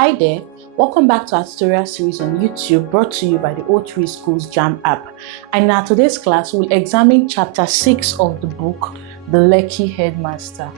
Hi there, welcome back to our tutorial series on YouTube brought to you by the O3 Schools JAMB app. And in our today's class, we'll examine chapter 6 of the book, The Lekki Headmaster.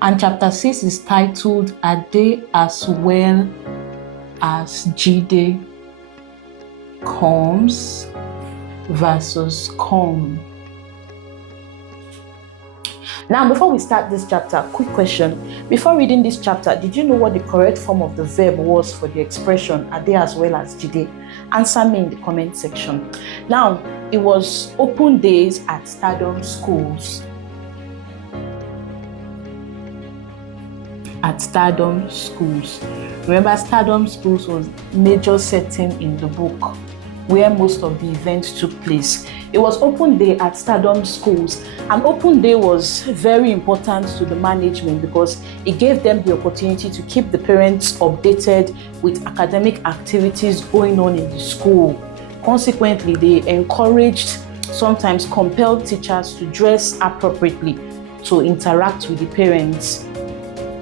And chapter 6 is titled, Are They As Well As Jide Comes versus Come. Now, before we start this chapter, quick question. Before reading this chapter, did you know what the correct form of the verb was for the expression, are they as well as Jide? Answer me in the comment section. Now, it was open days at Stardom Schools. At Stardom Schools. Remember, Stardom Schools was major setting in the book where most of the events took place. It was open day at Stardom Schools, and open day was very important to the management because it gave them the opportunity to keep the parents updated with academic activities going on in the school. Consequently, they encouraged, sometimes compelled teachers to dress appropriately to interact with the parents.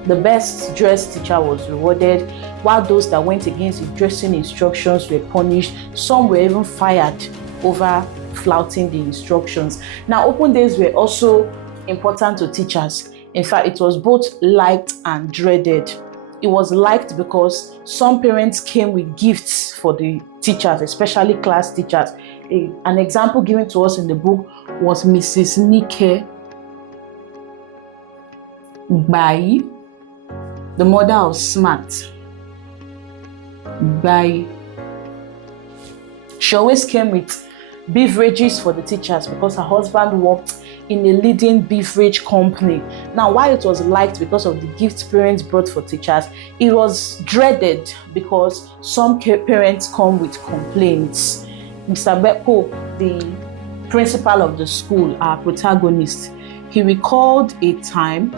The best dressed teacher was rewarded, while those that went against the dressing instructions were punished. Some were even fired over flouting the instructions. Now, open days were also important to teachers. In fact, it was both liked and dreaded. It was liked because some parents came with gifts for the teachers, especially class teachers. An example given to us in the book was Mrs. Nike Bai, the mother of Smart. She always came with beverages for the teachers because her husband worked in a leading beverage company. Now, while it was liked because of the gifts parents brought for teachers, it was dreaded because some parents come with complaints. Mr. Beppo, the principal of the school, our protagonist, he recalled a time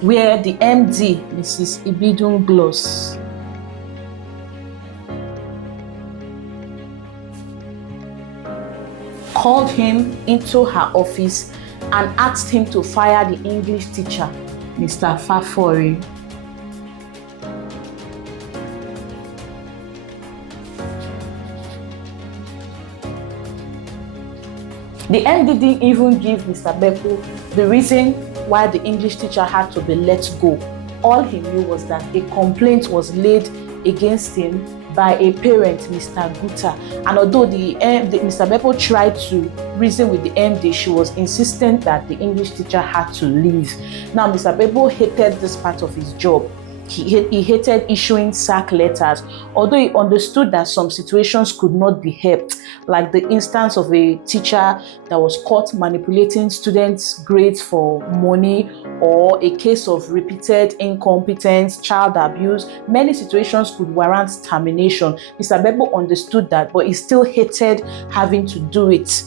where the MD, Mrs. Ibidun Gloss, called him into her office and asked him to fire the English teacher, Mr. Fafori. The MD didn't even give Mr. Beppo the reason why the English teacher had to be let go. All he knew was that a complaint was laid against him by a parent, Mr. Guta. And although Mr. Beppo tried to reason with the MD, she was insistent that the English teacher had to leave. Now, Mr. Beppo hated this part of his job. He hated issuing sack letters, although he understood that some situations could not be helped, like the instance of a teacher that was caught manipulating students' grades for money, or a case of repeated incompetence, child abuse. Many situations could warrant termination. Mr. Beppo understood that, but he still hated having to do it.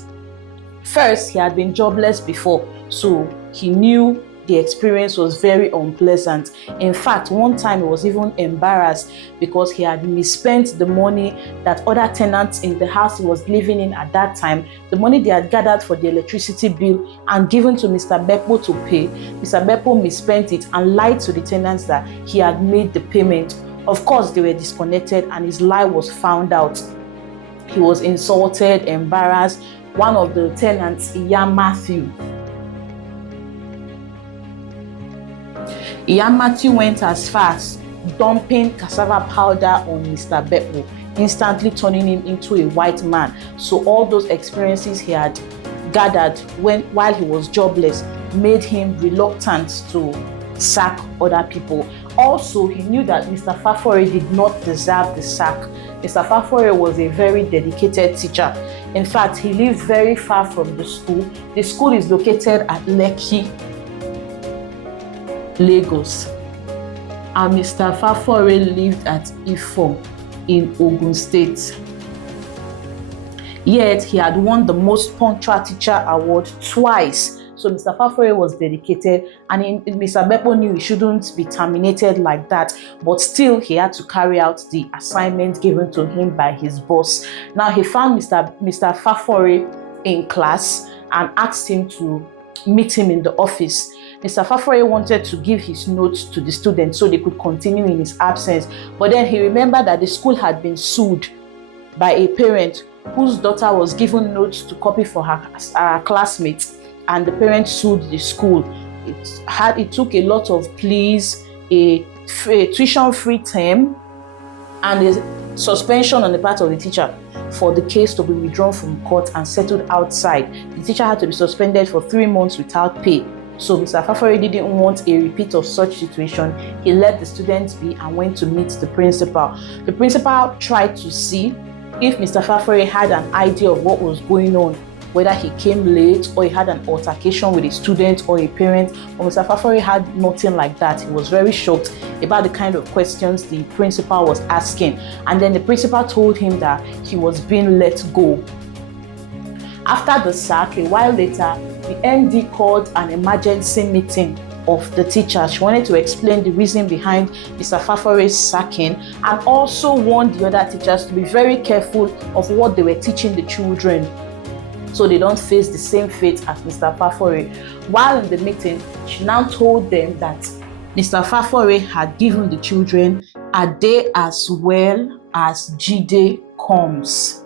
First, he had been jobless before, so he knew the experience was very unpleasant. In fact, one time he was even embarrassed because he had misspent the money that other tenants in the house he was living in at that time, the money they had gathered for the electricity bill and given to Mr. Beppo to pay. Mr. Beppo misspent it and lied to the tenants that he had made the payment. Of course, they were disconnected and his lie was found out. He was insulted, embarrassed. One of the tenants, Matthew went as far as dumping cassava powder on Mr. Beppo, instantly turning him into a white man. So all those experiences he had gathered while he was jobless made him reluctant to sack other people. Also, he knew that Mr. Fafore did not deserve the sack. Mr. Fafore was a very dedicated teacher. In fact, he lived very far from the school. The school is located at Lekki, Lagos, and Mr. Fafore lived at Ifo in Ogun State. Yet he had won the most punctual teacher award twice. So Mr. Fafore was dedicated, and Mr. Beppo knew he shouldn't be terminated like that, but still he had to carry out the assignment given to him by his boss. Now he found Mr. Fafore in class and asked him to meet him in the office. Mr. Fafore wanted to give his notes to the students so they could continue in his absence. But then he remembered that the school had been sued by a parent whose daughter was given notes to copy for her classmates, and the parent sued the school. It took a lot of pleas, a tuition-free term, and a suspension on the part of the teacher for the case to be withdrawn from court and settled outside. The teacher had to be suspended for 3 months without pay. So Mr. Fafore didn't want a repeat of such situation. He let the students be and went to meet the principal. The principal tried to see if Mr. Fafore had an idea of what was going on, whether he came late or he had an altercation with a student or a parent. But Mr. Fafore had nothing like that. He was very shocked about the kind of questions the principal was asking. And then the principal told him that he was being let go. After the sack, a while later, the MD called an emergency meeting of the teachers. She wanted to explain the reason behind Mr. Fafore's sacking and also warned the other teachers to be very careful of what they were teaching the children so they don't face the same fate as Mr. Fafore. While in the meeting, she now told them that Mr. Fafore had given the children a day as well as Jide comes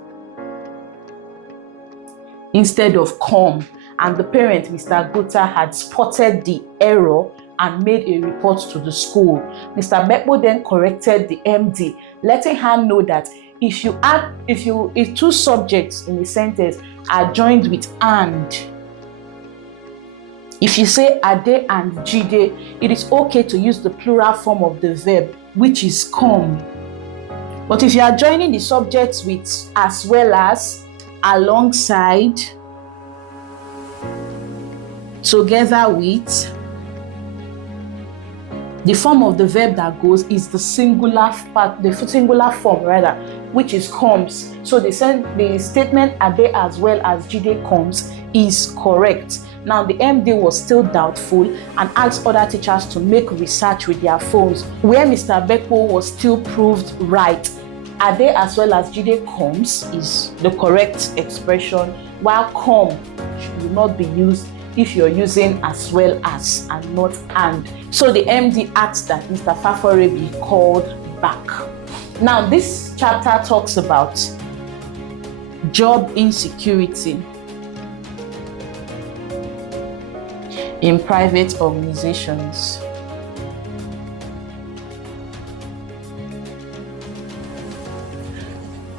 instead of come. And the parent, Mr. Gota, had spotted the error and made a report to the school. Mr. Beppo then corrected the MD, letting her know that if two subjects in a sentence are joined with and, if you say Ade and Jide, it is okay to use the plural form of the verb, which is come. But if you are joining the subjects with as well as, alongside, together with, the form of the verb that goes is the singular part, the singular form rather, which is comes. So the statement Ade as well as Jide comes is correct. Now the MD was still doubtful and asked other teachers to make research with their phones, where Mr. Beppo was still proved right. Ade as well as Jide comes is the correct expression, while come should not be used if you're using as well as and not and. So the MD asked that Mr. Fafore be called back. Now this chapter talks about job insecurity in private organizations.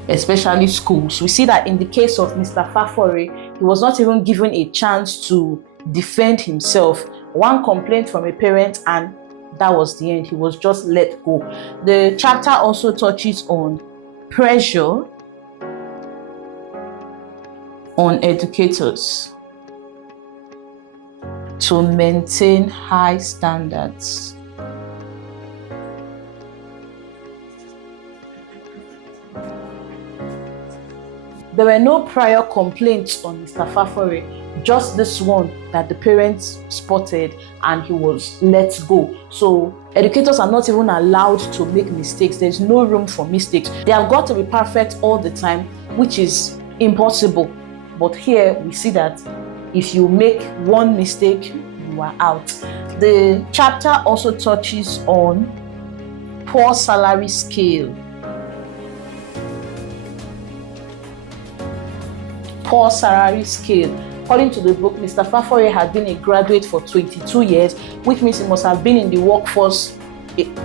Especially schools. We see that in the case of Mr. Fafore, he was not even given a chance to defend himself. One complaint from a parent and that was the end. He was just let go. The chapter also touches on pressure on educators to maintain high standards. There were no prior complaints on Mr. Fafore, just this one that the parents spotted and he was let go. So educators are not even allowed to make mistakes. There's no room for mistakes. They have got to be perfect all the time, which is impossible. But here we see that if you make one mistake, you are out. The chapter also touches on poor salary scale. Poor salary scale. According to the book, Mr. Fafore had been a graduate for 22 years, which means he must have been in the workforce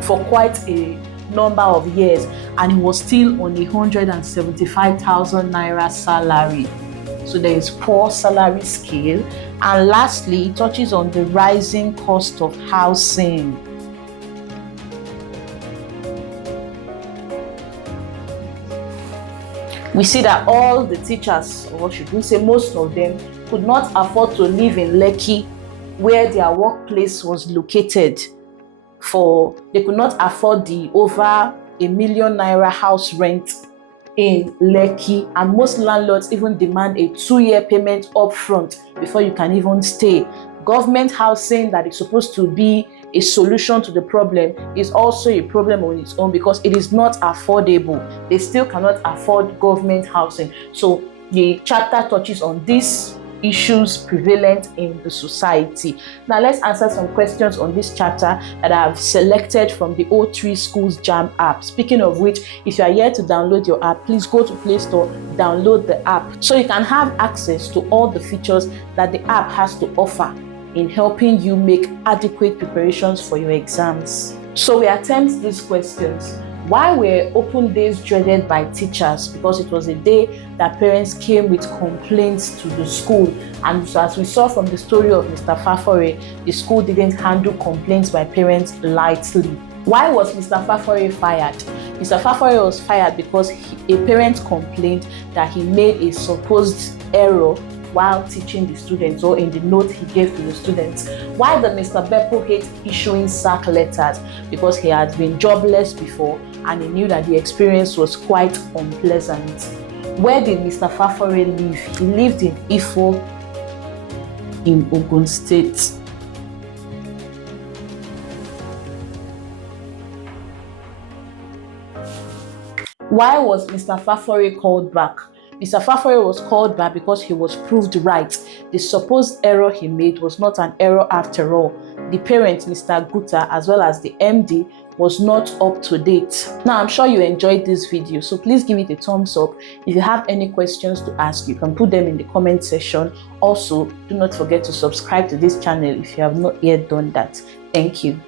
for quite a number of years, and he was still on 175,000 naira salary. So there is poor salary scale. And lastly, it touches on the rising cost of housing. We see that all the teachers, or should we say most of them, could not afford to live in Lekki, where their workplace was located. They could not afford the over ₦1 million house rent in Lekki, and most landlords even demand a 2-year payment upfront before you can even stay. Government housing that is supposed to be a solution to the problem is also a problem on its own because it is not affordable. They still cannot afford government housing. So the chapter touches on this issues prevalent in the society. Now let's answer some questions on this chapter that I have selected from the O3 Schools JAMB app. Speaking of which, if you are here to download your app, please go to Play Store, download the app so you can have access to all the features that the app has to offer in helping you make adequate preparations for your exams. So we attempt these questions. Why were open days dreaded by teachers? Because it was a day that parents came with complaints to the school, and so as we saw from the story of Mr. Fafore, the school didn't handle complaints by parents lightly. Why was Mr. Fafore fired? Mr. Fafore was fired because a parent complained that he made a supposed error while teaching the students, or in the note he gave to the students. Why did Mr. Beppo hate issuing sack letters? Because he had been jobless before and he knew that the experience was quite unpleasant. Where did Mr. Fafore live? He lived in Ifo in Ogun State. Why was Mr. Fafore called back? Mr. Fafore was called back because he was proved right. The supposed error he made was not an error after all. The parent, Mr. Guta, as well as the MD, was not up to date. Now, I'm sure you enjoyed this video, so please give it a thumbs up. If you have any questions to ask, you can put them in the comment section. Also, do not forget to subscribe to this channel if you have not yet done that. Thank you.